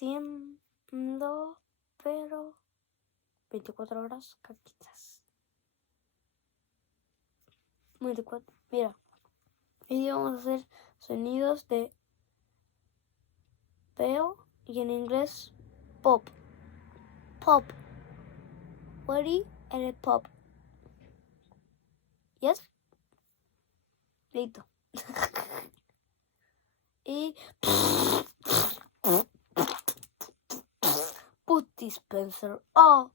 haciendo, pero 24 horas caquitas. 24, mira. Y vamos a hacer sonidos de peo y en inglés pop. Pop. Ready and pop. Yes. Listo. Y put dispenser. Oh,